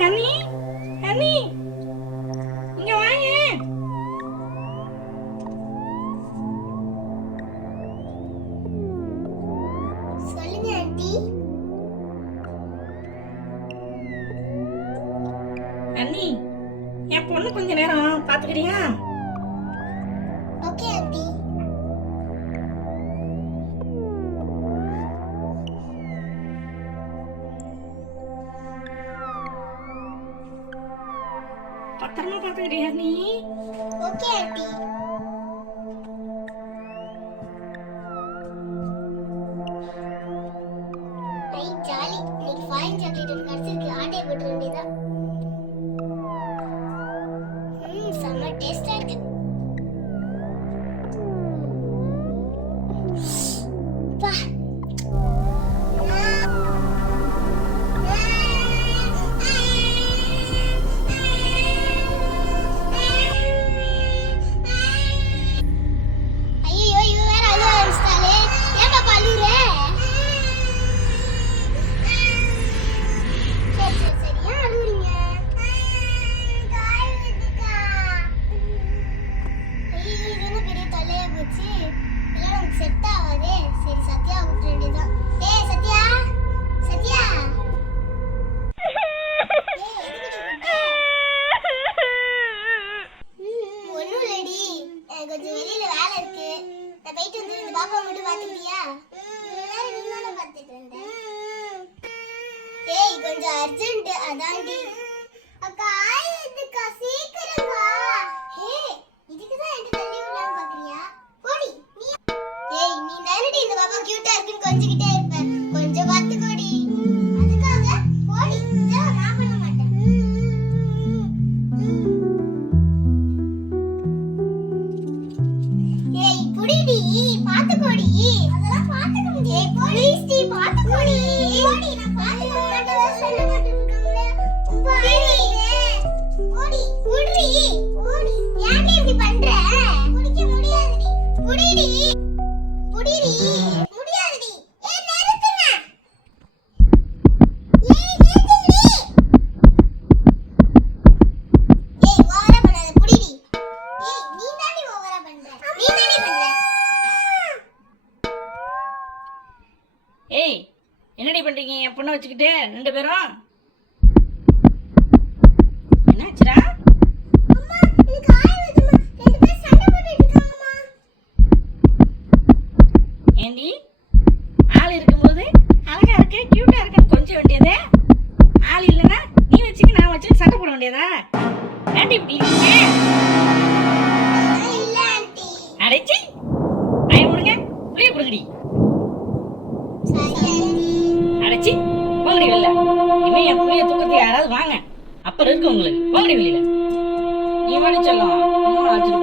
Honey honey இங்க வாங்க. சொல்லுங்க ஆண்டி. ஹனி என் பொண்ணு கொஞ்ச நேரம் பாத்துக்கிறியா? Okay aunty. பத்திரமா பாத்துக்கிறியா நீ? Okay aunty. ஐ ஜாலி. இன்னைக்கு ஃபாரின் சாக்லேட் ஒன்று கிடைச்சிருக்கு. ஆட்டை போட்டு வேண்டியதா. செம்ம டேஸ்டா இருக்கு. பா ஐயோ இவ வேற அழுவ ஆரம்பிச்சிட்டாளே. ஏன் பாப்பா அழுவுற? சரி ஏன் அழுவுறீங்க? ஐயோ இது என்ன பெரிய தொல்லையா போச்சு. இதெல்லாம் நமக்கு செட் ஆகாதே. சரி சத்யா விட்டுற வேண்டியதுதான். ஏய் சத்யா சத்யா ஒன்னும் இல்லடி. எனக்கு கொஞ்சம் வெளியில வேலை இருக்கு. நான் போயிட்டு வந்து இந்த பாப்பா மட்டும் பாத்துக்கிட்டியா? நீங்களும் பாத்துட்டு இருந்தேன். ஏய் கொஞ்சம் அர்ஜென்ட் அதான்டி. அக்கா இதுக்கா சீக்கிரம் வா. ஏய் இதுக்கு தான் என்ன தள்ளி விடலாம்னு பாக்குறியா? போடி நீ. ஏய் நீ தானடி இந்த பாப்பா கியூட்டா இருக்குன்னு கொஞ்சிக்கிட்டே இருப்ப. கொஞ்சம் பாத்துக்கோடி. அதுக்காக போடி. இதெல்லாம் நான் பண்ண மாட்டேன். ஏய் புடிடி பாத்துக்கோடி. அதெல்லாம் பாத்துக்க முடியாது. ஏய் ப்ளீஸ் டி பாத்துக்கோடி. போடி நான் பாத்துக்க மாட்டேன்னு சொல்ல மாட்டேங்கங்களே. போடி போடி புடி போடி. ஏன் இப்படி பண்ற? புடிக்க முடியாதுடி. புடிடி புடிடி முடியாதுடி. ஏய் நிறுத்துங்க. ஏய் நிறுத்துடி. ஏய் ஓவரா பண்ணாத புடிடி. ஏய் நீ தானே ஓவரா பண்ற. நீ தானே பண்ற. ஏய் என்னடி பண்றீங்க என் பொண்ணை வச்சுக்கிட்டு ரெண்டு பேரும்? என்னாச்சுடா? அம்மா எனக்கு ஆய் வருதுமா. ரெண்டு பேரும் சண்டை போட்டுட்டு இருக்காங்கம்மா. ஏண்டி ஆள் இருக்கும்போது அழகா இருக்க கியூட்டா இருக்கன்னு கொஞ்சம் வேண்டியதே. ஆள் இல்லைன்னா நீ வச்சுக்க நான் வச்சுக்க சண்டை போட வேண்டியதா? ஏண்டி இப்படி இருக்கீங்க? நான் இல்ல ஆண்டி. அடைச்சி பயம் கொடுங்க புளிய கொடுங்கடி. சரி ஆண்டி. அடைச்சி போங்கடி வெளில. இனிமே என் புளிய தூக்கத்துக்கு யாராவது வாங்க அப்புறம் இருக்கு உங்களுக்கு. போங்கடி வெளியில. நீ மட்டும் சொல்லும் அம்மா வச்சுட்டு